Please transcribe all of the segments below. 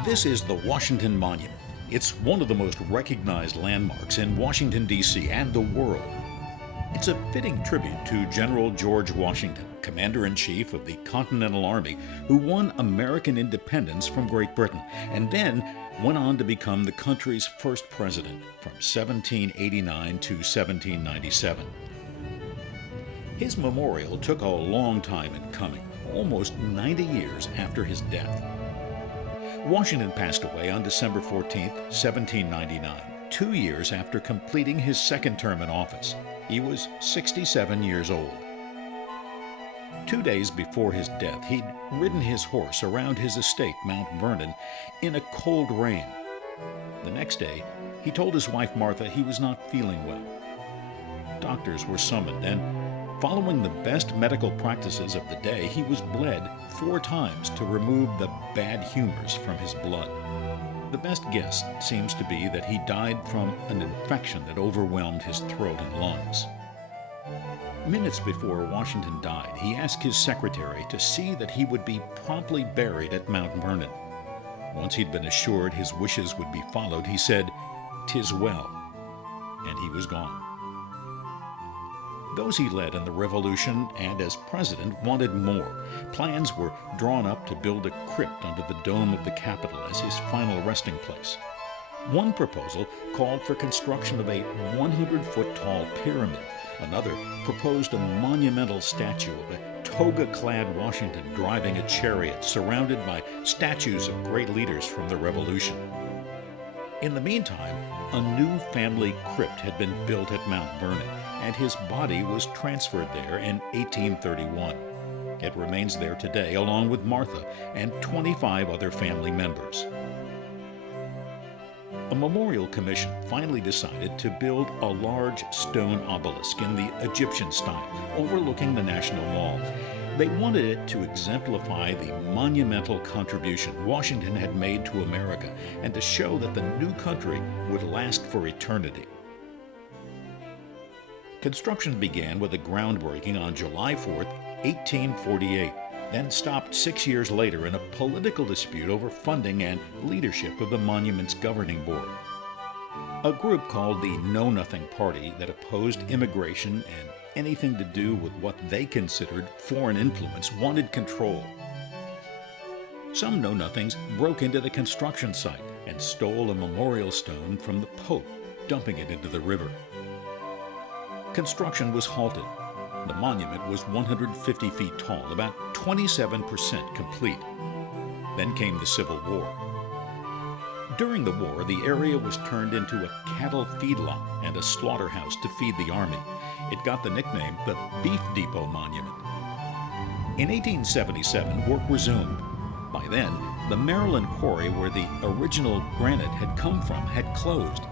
This is the Washington Monument. It's one of the most recognized landmarks in Washington, D.C. and the world. It's a fitting tribute to General George Washington, Commander-in-Chief of the Continental Army, who won American independence from Great Britain and then went on to become the country's first president from 1789 to 1797. His memorial took a long time in coming, almost 90 years after his death. Washington passed away on December 14, 1799, 2 years after completing his second term in office. He was 67 years old. 2 days before his death, he'd ridden his horse around his estate, Mount Vernon, in a cold rain. The next day, he told his wife Martha he was not feeling well. Doctors were summoned, and following the best medical practices of the day, he was bled 4 times to remove the bad humors from his blood. The best guess seems to be that he died from an infection that overwhelmed his throat and lungs. Minutes before Washington died, he asked his secretary to see that he would be promptly buried at Mount Vernon. Once he'd been assured his wishes would be followed, he said, "'Tis well," and he was gone. Those he led in the Revolution and as president wanted more. Plans were drawn up to build a crypt under the dome of the Capitol as his final resting place. One proposal called for construction of a 100-foot-tall pyramid. Another proposed a monumental statue of a toga-clad Washington driving a chariot surrounded by statues of great leaders from the Revolution. In the meantime, a new family crypt had been built at Mount Vernon, and his body was transferred there in 1831. It remains there today, along with Martha and 25 other family members. A memorial commission finally decided to build a large stone obelisk in the Egyptian style, overlooking the National Mall. They wanted it to exemplify the monumental contribution Washington had made to America and to show that the new country would last for eternity. Construction began with a groundbreaking on July 4, 1848, then stopped 6 years later in a political dispute over funding and leadership of the monument's governing board. A group called the Know Nothing Party that opposed immigration and anything to do with what they considered foreign influence wanted control. Some Know-Nothings broke into the construction site and stole a memorial stone from the Pope, dumping it into the river. Construction was halted. The monument was 150 feet tall, about 27% complete. Then came the Civil War. During the war, the area was turned into a cattle feedlot and a slaughterhouse to feed the army. It got the nickname the Beef Depot Monument. In 1877, work resumed. By then, the Maryland quarry where the original granite had come from had closed.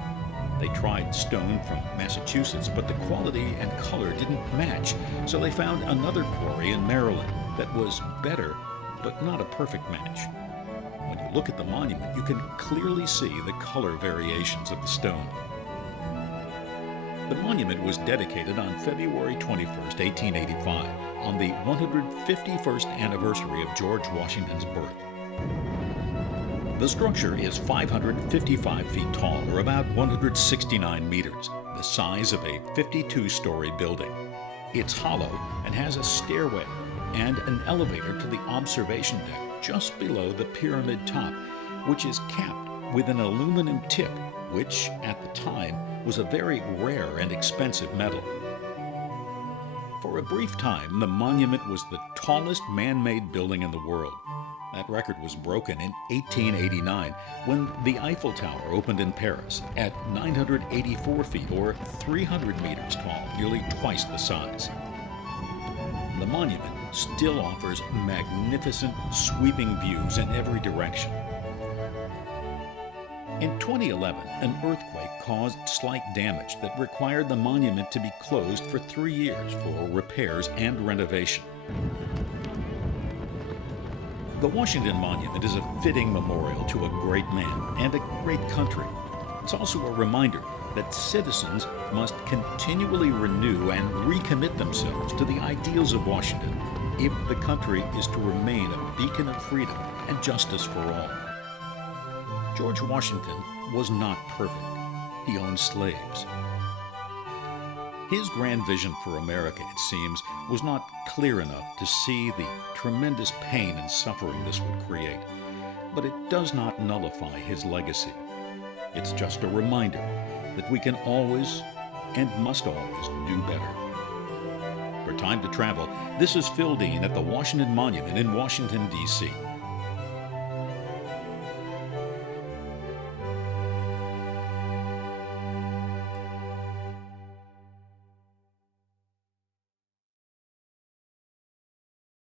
They tried stone from Massachusetts, but the quality and color didn't match, so they found another quarry in Maryland that was better, but not a perfect match. When you look at the monument, you can clearly see the color variations of the stone. The monument was dedicated on February 21, 1885, on the 151st anniversary of George Washington's birth. The structure is 555 feet tall, or about 169 meters, the size of a 52-story building. It's hollow and has a stairway and an elevator to the observation deck just below the pyramid top, which is capped with an aluminum tip, which, at the time, was a very rare and expensive metal. For a brief time, the monument was the tallest man-made building in the world. That record was broken in 1889 when the Eiffel Tower opened in Paris at 984 feet, or 300 meters tall, nearly twice the size. The monument still offers magnificent, sweeping views in every direction. In 2011, an earthquake caused slight damage that required the monument to be closed for 3 years for repairs and renovation. The Washington Monument is a fitting memorial to a great man and a great country. It's also a reminder that citizens must continually renew and recommit themselves to the ideals of Washington if the country is to remain a beacon of freedom and justice for all. George Washington was not perfect. He owned slaves. His grand vision for America, it seems, was not clear enough to see the tremendous pain and suffering this would create. But it does not nullify his legacy. It's just a reminder that we can always and must always do better. For Time to Travel, this is Phil Dean at the Washington Monument in Washington, D.C.